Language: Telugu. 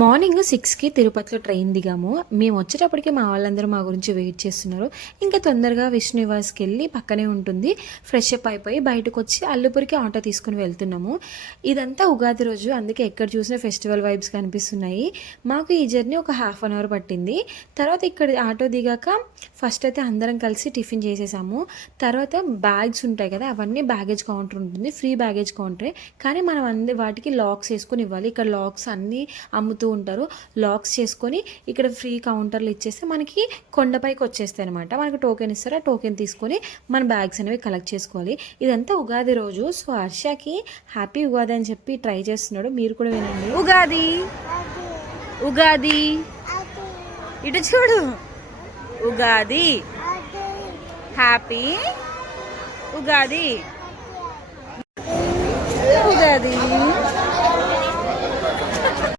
మార్నింగ్ 6కి తిరుపతిలో ట్రైన్ దిగాము. మేము వచ్చేటప్పటికి మా వాళ్ళందరూ మా గురించి వెయిట్ చేస్తున్నారు. ఇంకా తొందరగా విష్ణు నివాస్‌కి వెళ్ళి పక్కనే ఉంటుంది. ఫ్రెష్ అప్ అయిపోయి బయటకొచ్చి అల్లుపురికి ఆటో తీసుకొని వెళ్తున్నాము. ఇదంతా ఉగాది రోజు, అందుకే ఎక్కడ చూసినా ఫెస్టివల్ వైబ్స్ కనిపిస్తున్నాయి. మాకు ఈ జర్నీ ఒక హాఫ్ అన్ అవర్ పట్టింది. తర్వాత ఇక్కడ ఆటో దిగాక ఫస్ట్ అయితే అందరం కలిసి టిఫిన్ చేసేసాము. తర్వాత బ్యాగ్స్ ఉంటాయి కదా, అవన్నీ బ్యాగేజ్ కౌంటర్ ఉంటుంది. ఫ్రీ బ్యాగేజ్ కౌంటరే, కానీ మనం వాటికి లాక్స్ వేసుకొని ఇవ్వాలి. ఇక్కడ లాక్స్ అన్నీ అమ్ముతూ ఉంటారు. లాక్స్ చేసుకొని ఇక్కడ ఫ్రీ కౌంటర్లు ఇచ్చేస్తే మనకి కొండపైకి వచ్చేస్తాయి అనమాట. మనకు టోకెన్ ఇస్తారు, ఆ టోకెన్ తీసుకొని మన బ్యాగ్స్ అనేవి కలెక్ట్ చేసుకోవాలి. ఇదంతా ఉగాది రోజు. సో హర్షకి హ్యాపీ ఉగాది అని చెప్పి ట్రై చేస్తున్నాడు. మీరు కూడా వినండి. ఉగాది ఉగాది ఇటు చూడు. ఉగాది, హ్యాపీ ఉగాది, ఉగాది.